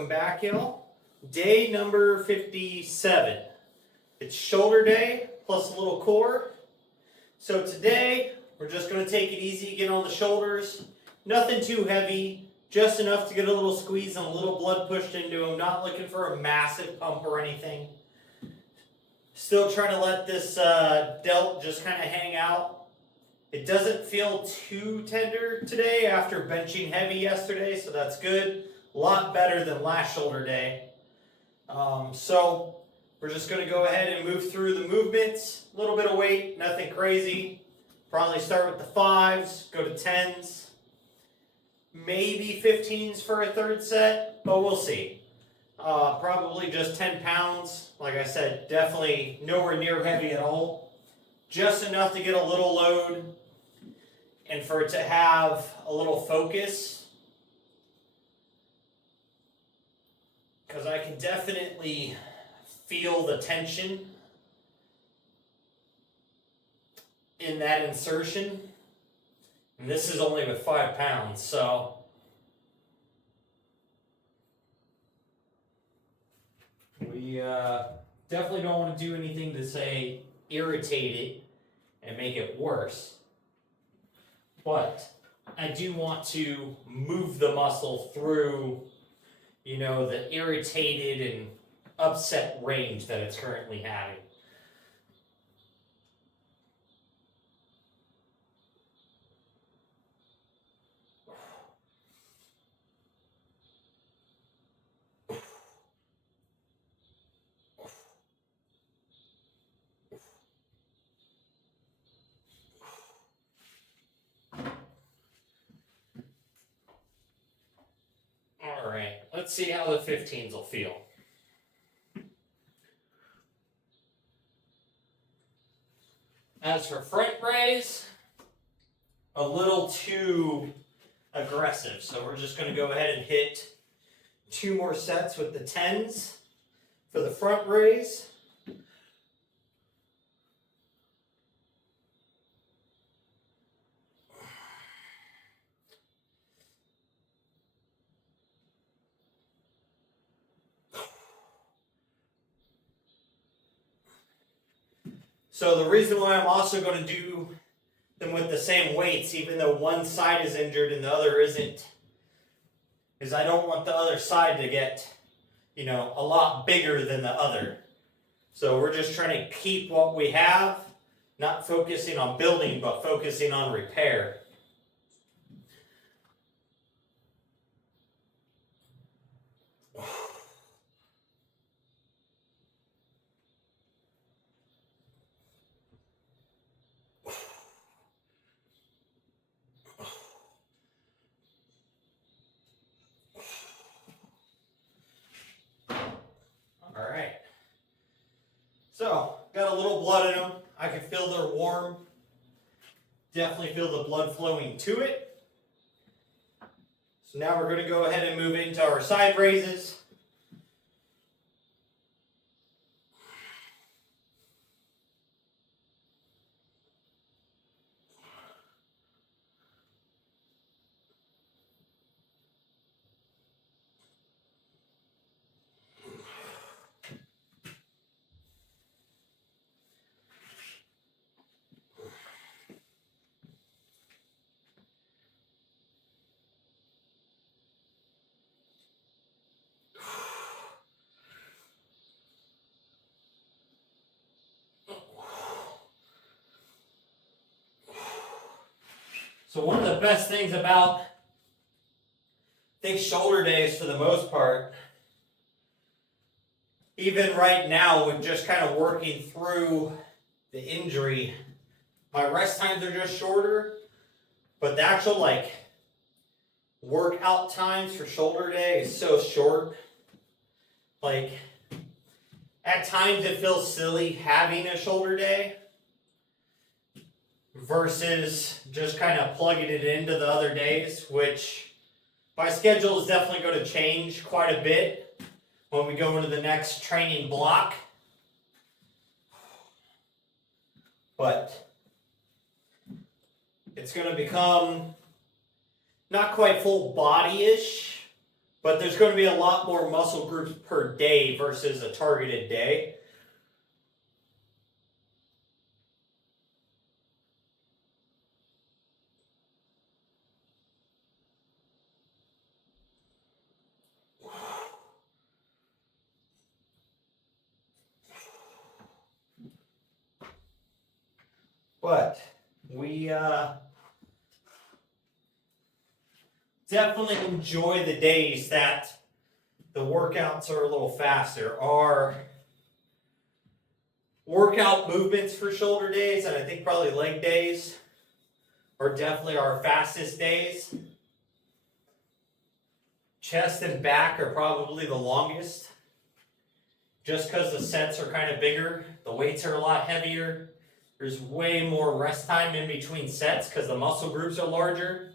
welcome back, y'all. Day number 57. It's shoulder day plus a little core. So today, we're just going to take it easy, get on the shoulders. Nothing too heavy, just enough to get a little squeeze and a little blood pushed into them. Not looking for a massive pump or anything. Still trying to let this delt just kind of hang out. It doesn't feel too tender today after benching heavy yesterday, so that's good. A lot better than last shoulder day. So we're just going to go ahead and move through the movements. A little bit of weight, nothing crazy. Probably start with the 5s, go to 10s. Maybe 15s for a third set, but we'll see. Probably just 10 pounds. Like I said, definitely nowhere near heavy at all. Just enough to get a little load and for it to have a little focus. Because I can definitely feel the tension in that insertion. And this is only with 5 pounds, so we definitely don't want to do anything to say irritate it and make it worse. But I do want to move the muscle through, the irritated and upset range that it's currently having. All right, let's see how the 15s will feel. As for front raise, a little too aggressive. So we're just going to go ahead and hit 2 more sets with the 10s for the front raise. So the reason why I'm also going to do them with the same weights, even though one side is injured and the other isn't, is I don't want the other side to get, a lot bigger than the other. So we're just trying to keep what we have, not focusing on building, but focusing on repair. Alright, so got a little blood in them. I can feel they're warm. Definitely feel the blood flowing to it. So now we're going to go ahead and move into our side raises. So one of the best things about, shoulder days for the most part, even right now with just kind of working through the injury, my rest times are just shorter, but the actual workout times for shoulder day is so short. At times it feels silly having a shoulder day versus just kind of plugging it into the other days, which my schedule is definitely going to change quite a bit when we go into the next training block. But it's going to become not quite full body-ish, But there's going to be a lot more muscle groups per day versus a targeted day. But we definitely enjoy the days that the workouts are a little faster. Our workout movements for shoulder days, and I think probably leg days, are definitely our fastest days. Chest and back are probably the longest, just because the sets are kind of bigger, the weights are a lot heavier. There's way more rest time in between sets because the muscle groups are larger.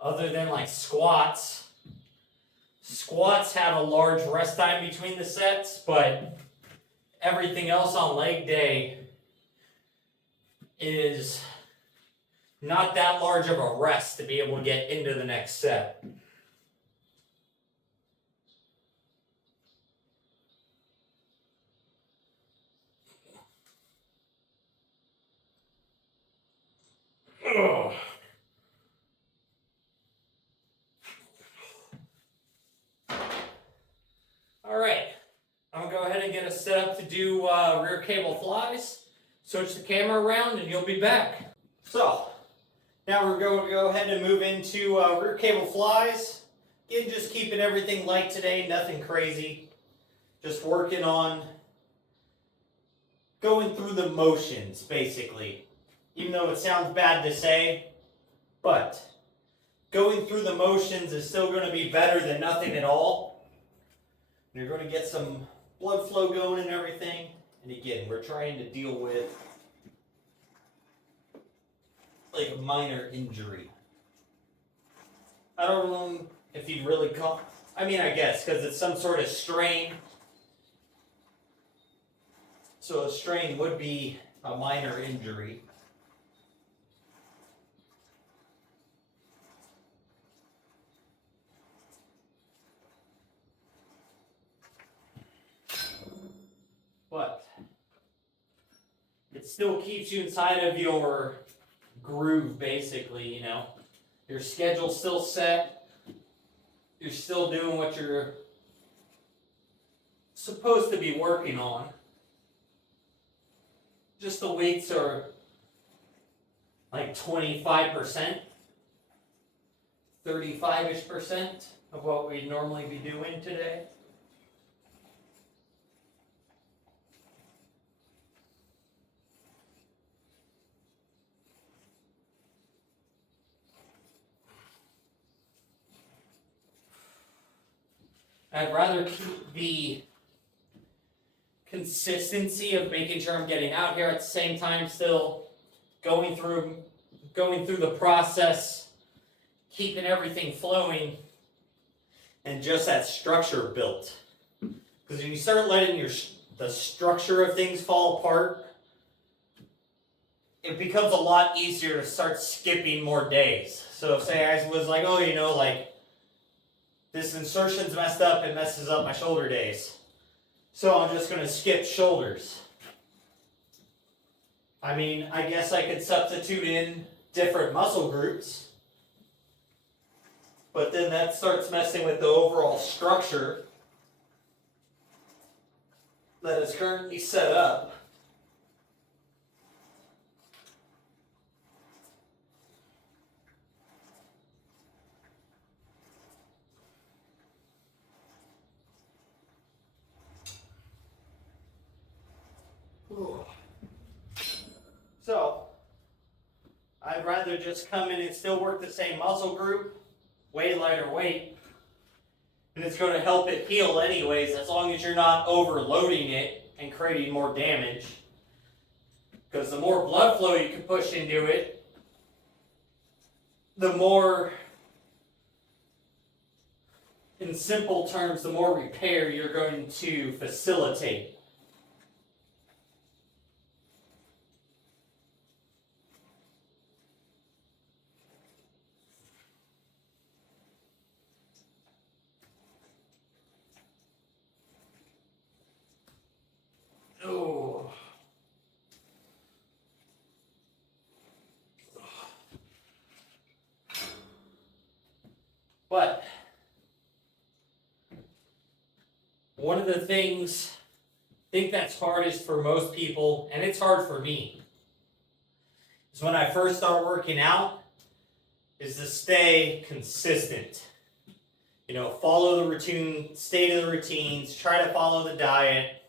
Other than like squats. Squats have a large rest time between the sets, but everything else on leg day is not that large of a rest to be able to get into the next set. Ugh. Alright, I'm going to go ahead and get us set up to do rear cable flies. Switch the camera around and you'll be back. So, now we're going to go ahead and move into rear cable flies. Again, just keeping everything light today, nothing crazy. Just working on going through the motions, basically. Even though it sounds bad to say, but going through the motions is still going to be better than nothing at all. You're going to get some blood flow going and everything. And again, we're trying to deal with like a minor injury. I don't know if you'd really call, I mean, I guess, because it's some sort of strain. So a strain would be a minor injury. But it still keeps you inside of your groove, basically, you know. Your schedule's still set. You're still doing what you're supposed to be working on. Just the weights are like 25%, 35-ish% of what we'd normally be doing today. I'd rather keep the consistency of making sure I'm getting out here at the same time, still going through the process, keeping everything flowing, and just that structure built. Because when you start letting the structure of things fall apart, it becomes a lot easier to start skipping more days. So if say I was like, oh, you know, like this insertion's messed up, it messes up my shoulder days. So I'm just going to skip shoulders. I mean, I guess I could substitute in different muscle groups. But then that starts messing with the overall structure that is currently set up. So, I'd rather just come in and still work the same muscle group, way lighter weight, and it's going to help it heal anyways, as long as you're not overloading it and creating more damage. Because the more blood flow you can push into it, the more, in simple terms, the more repair you're going to facilitate. one of the things I think that's hardest for most people, and it's hard for me, is when I first start working out, is to stay consistent. You know, follow the routine, stay to the routines, try to follow the diet.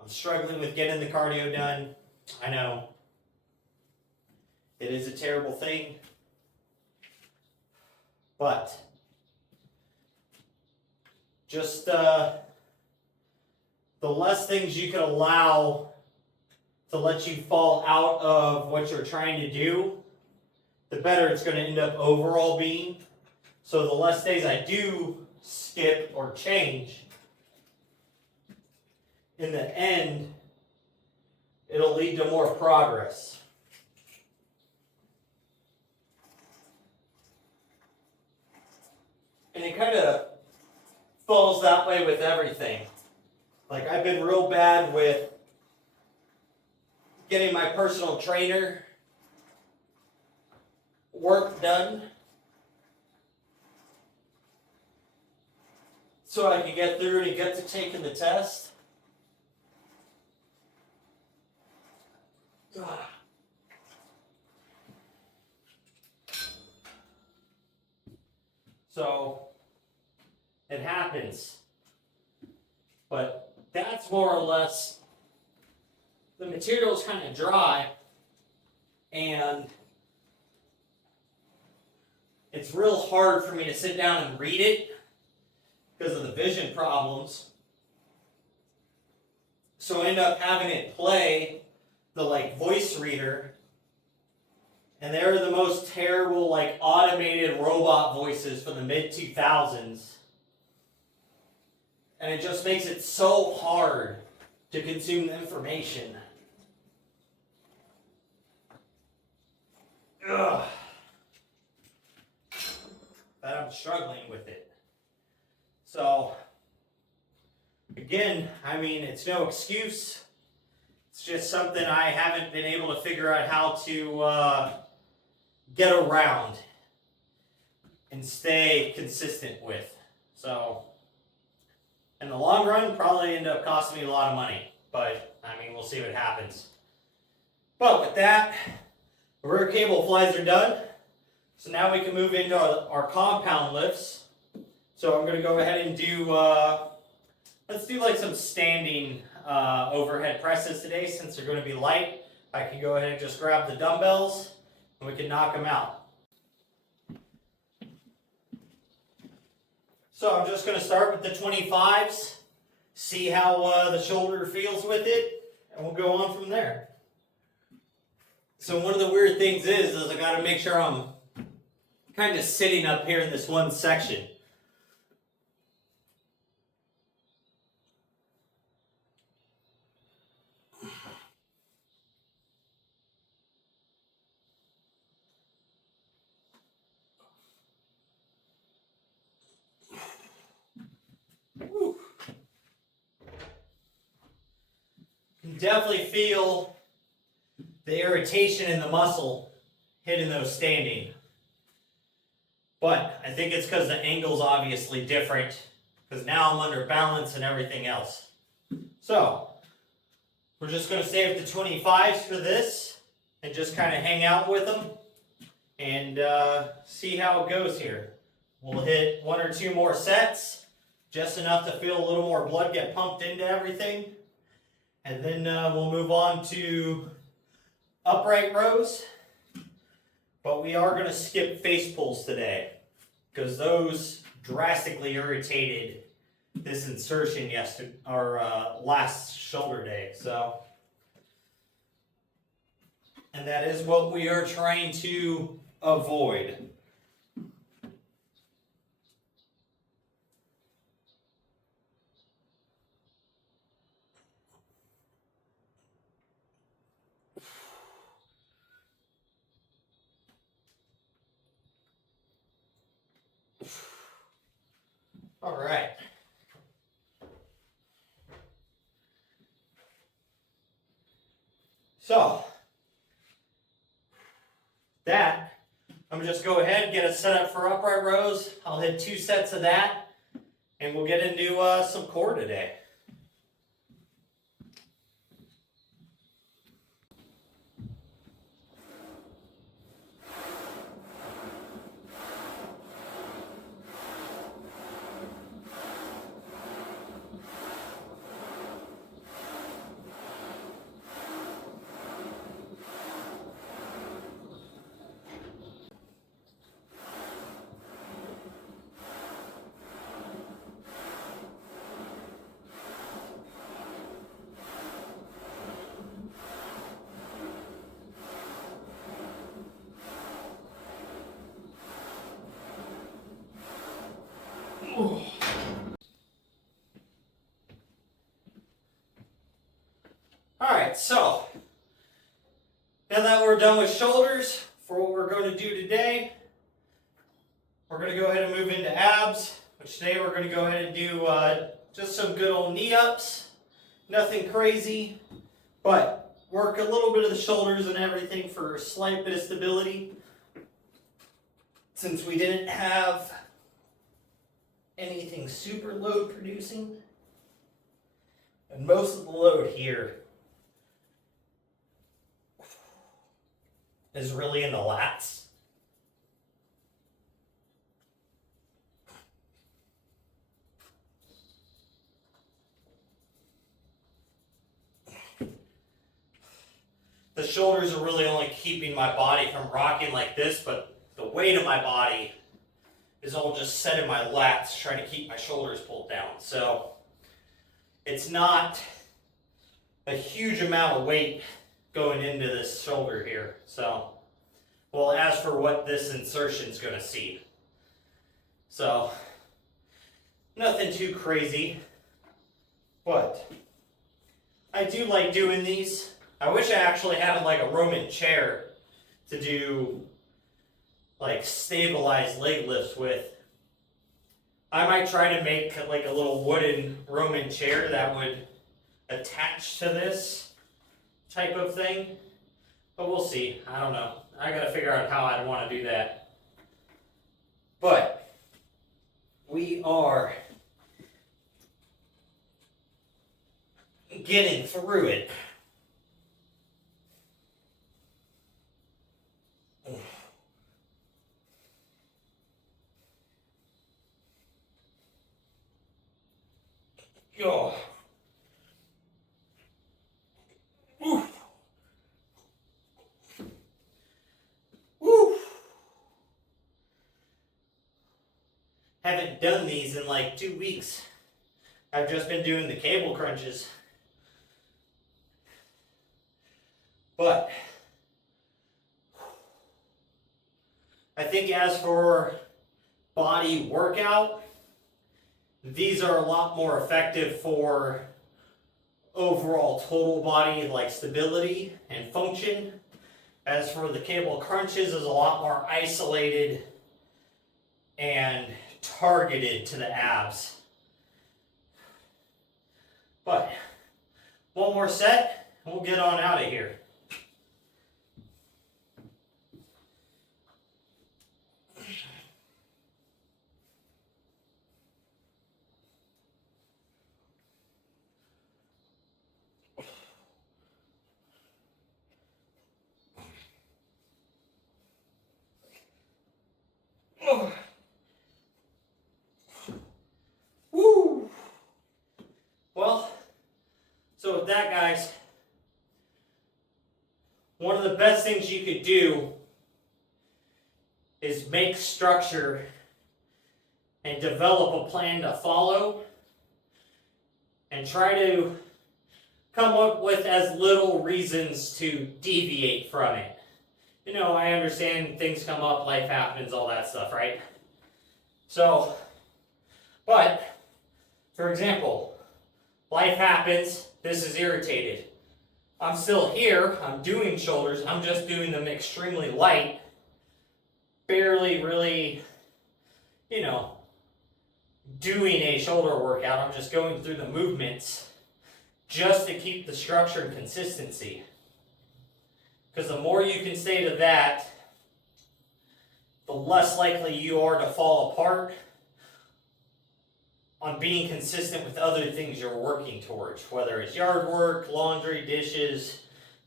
I'm struggling with getting the cardio done. I know. It is a terrible thing. But just the less things you can allow to let you fall out of what you're trying to do, the better it's going to end up overall being. So the less days I do skip or change, in the end, it'll lead to more progress. And it kind of falls that way with everything. Like, I've been real bad with getting my personal trainer work done so I can get through and get to taking the test. So it happens. But that's more or less, the material is kind of dry, and it's real hard for me to sit down and read it because of the vision problems. So I end up having it play the voice reader, and they're the most terrible automated robot voices from the mid-2000s. And it just makes it so hard to consume the information. Ugh. That I'm struggling with it. So, again, I mean, it's no excuse. It's just something I haven't been able to figure out how to get around and stay consistent with. So, in the long run, probably end up costing me a lot of money. But, I mean, we'll see what happens. But with that, the rear cable flies are done. So now we can move into our compound lifts. So I'm going to go ahead and do, let's do some standing overhead presses today since they're going to be light. I can go ahead and just grab the dumbbells and we can knock them out. So I'm just going to start with the 25s, see how the shoulder feels with it, and we'll go on from there. So one of the weird things is I got to make sure I'm kind of sitting up here in this one section. Whew. You can definitely feel the irritation in the muscle hitting those standing. But I think it's because the angle's obviously different, because now I'm under balance and everything else. So, we're just going to stay with the 25s for this and just kind of hang out with them and see how it goes here. We'll hit 1 or 2 more sets, just enough to feel a little more blood get pumped into everything. And then we'll move on to upright rows. But we are going to skip face pulls today because those drastically irritated this insertion yesterday or last shoulder day. So, and that is what we are trying to avoid. All right. So, that, I'm just go ahead and get it set up for upright rows. I'll hit 2 sets of that, and and we'll get into some core today. Alright, so now that we're done with shoulders, for what we're going to do today, we're going to go ahead and move into abs, which today we're going to go ahead and do just some good old knee ups. Nothing crazy, but work a little bit of the shoulders and everything for a slight bit of stability. Since we didn't have anything super load producing, and most of the load here is really in the lats. The shoulders are really only keeping my body from rocking like this, but the weight of my body is all just set in my lats, trying to keep my shoulders pulled down. So it's not a huge amount of weight going into this shoulder here. So, well, as for what this insertion is going to see. So, nothing too crazy, but I do like doing these. I wish I actually had like a Roman chair to do like stabilized leg lifts with. I might try to make like a little wooden Roman chair that would attach to this type of thing, but we'll see. I don't know. I gotta figure out how I'd want to do that. But we are getting through it. Oh. Haven't done these in like 2 weeks. I've just been doing the cable crunches. But I think as for body workout, these are a lot more effective for overall total body like stability and function. As for the cable crunches, is a lot more isolated and targeted to the abs. But one more set and we'll get on out of here. Woo! Well, so with that, guys, one of the best things you could do is make structure and develop a plan to follow and try to come up with as little reasons to deviate from it. You know, I understand things come up, life happens, all that stuff, right? So, but, for example, life happens, this is irritated. I'm still here, I'm doing shoulders, I'm just doing them extremely light, barely really, you know, doing a shoulder workout. I'm just going through the movements just to keep the structure and consistency. Because the more you can stay to that, the less likely you are to fall apart on being consistent with other things you're working towards, whether it's yard work, laundry, dishes,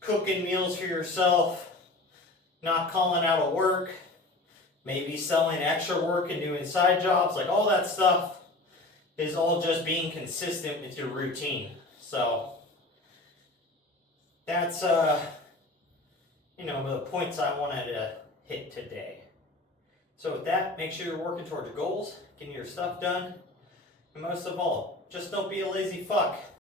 cooking meals for yourself, not calling out of work, maybe selling extra work and doing side jobs, like all that stuff is all just being consistent with your routine. So that's the points I wanted to hit today. So with that, make sure you're working toward your goals, getting your stuff done, and most of all, just don't be a lazy fuck.